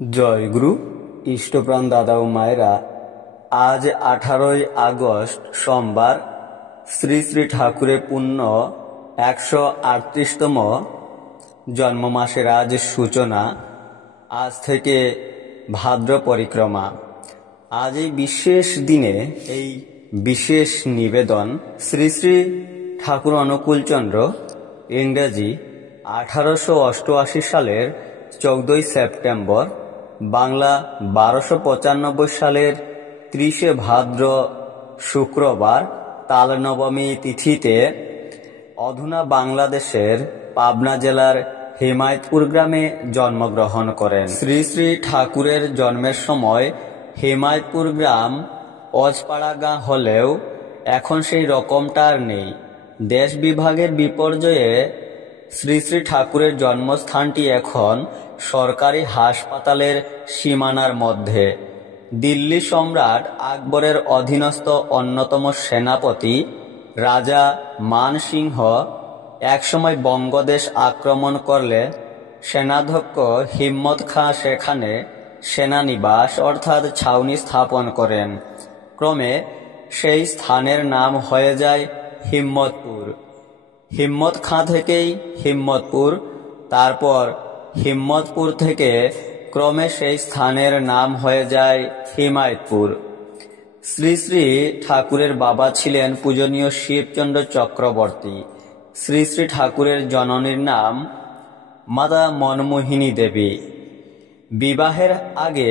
জয়গুরু। ইষ্টপ্রাণ দাদা ও মায়েরা, আজ 18ই আগস্ট সোমবার শ্রী শ্রী ঠাকুরের পুণ্য 138তম জন্ম মাসের আজ সূচনা। আজ থেকে ভাদ্র পরিক্রমা। আজ এই বিশেষ দিনে এই বিশেষ নিবেদন শ্রী শ্রী ঠাকুর অনুকূলচন্দ্র ইংরেজি 1888 সালের 14ই সেপ্টেম্বর, বাংলা 1295 সালের 30শে ভাদ্র শুক্রবার তাল নবমী তিথিতে অধুনা বাংলাদেশের পাবনা জেলার হেমায়তপুর গ্রামে জন্মগ্রহণ করেন। শ্রী শ্রী ঠাকুরের জন্মের সময় হেমায়তপুর গ্রাম অজপাড়া গাঁ হলেও এখন সেই রকমটা আর নেই। দেশ বিভাগের বিপর্যয়ে শ্রী শ্রী ঠাকুরের জন্মস্থানটি এখন সরকারি হাসপাতালের সীমানার মধ্যে। দিল্লি সম্রাট আকবরের অধীনস্থ অন্যতম সেনাপতি রাজা মান সিংহ একসময় বঙ্গদেশ আক্রমণ করলে সেনাধ্যক্ষ হিম্মত খাঁ সেখানে সেনানিবাস অর্থাৎ ছাউনি স্থাপন করেন। ক্রমে সেই স্থানের নাম হয়ে যায় হিম্মতপুর। হিম্মত খাঁ থেকেই হিম্মতপুর, তারপর হিম্মতপুর থেকে ক্রমে সেই স্থানের নাম হয়ে যায় হিমায়তপুর। শ্রী শ্রী ঠাকুরের বাবা ছিলেন পূজনীয় শিবচন্দ্র চক্রবর্তী। শ্রী শ্রী ঠাকুরের জননীর নাম মাতা মনমোহিনী দেবী। বিবাহের আগে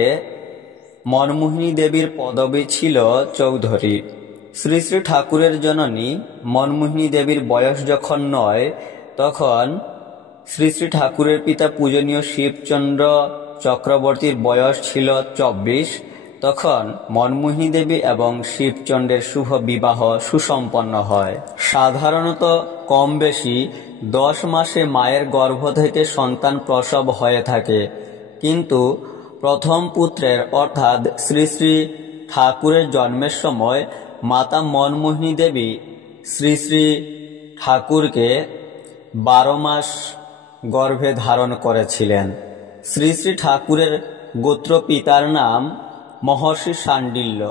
মনমোহিনী দেবীর পদবী ছিল চৌধুরী। শ্রী শ্রী ঠাকুরের জননী মনমোহিনী দেবীর বয়স যখন 9, তখন শ্রী শ্রী ঠাকুরের পিতা পূজনীয় শিবচন্দ্র চক্রবর্তীর বয়স ছিল 24। তখন মনমোহিনী দেবী এবং শিবচন্দ্রের শুভ বিবাহ সুসম্পন্ন হয়। সাধারণত কম বেশি 10 মাসে মায়ের গর্ভ থেকে সন্তান প্রসব হয়ে থাকে, কিন্তু প্রথম পুত্রের অর্থাৎ শ্রী শ্রী ঠাকুরের জন্মের সময় মাতা মনমোহিনী দেবী শ্রী শ্রী ঠাকুরকে 12 মাস গর্ভে ধারণ করেছিলেন। শ্রী শ্রী ঠাকুরের গোত্র পিতার নাম মহর্ষি শাণ্ডিল্য।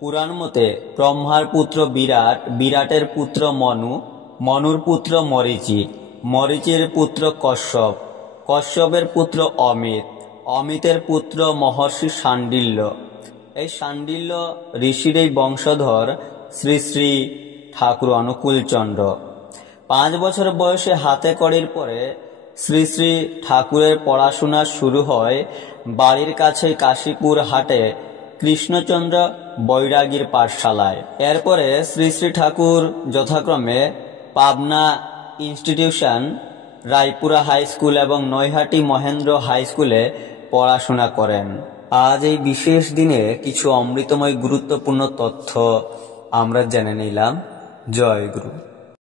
পুরাণ মতে ব্রহ্মার পুত্র বিরাট, বিরাটের পুত্র মনু, মনুর পুত্র মরীচি, মরীচির পুত্র কশ্যপ, কশ্যপের পুত্র অমিত, অমিতের পুত্র মহর্ষি শাণ্ডিল্য। এই শাণ্ডিল্য ঋষির এই বংশধর শ্রী শ্রী ঠাকুর অনুকূলচন্দ্র। 5 বছর বয়সে হাতে কড়ির পরে শ্রী শ্রী ঠাকুরের পড়াশোনা শুরু হয় বাড়ির কাছে কাশীপুর হাটে কৃষ্ণচন্দ্র বৈরাগীর পাঠশালায়। এরপরে শ্রী শ্রী ঠাকুর যথাক্রমে Pabna institution, Raipura high school এবং নৈহাটি মহেন্দ্র হাই স্কুলে পড়াশোনা করেন। আজ এই বিশেষ দিনে কিছু অমৃতময় গুরুত্বপূর্ণ তথ্য আমরা জেনে নিলাম। জয় গুরু।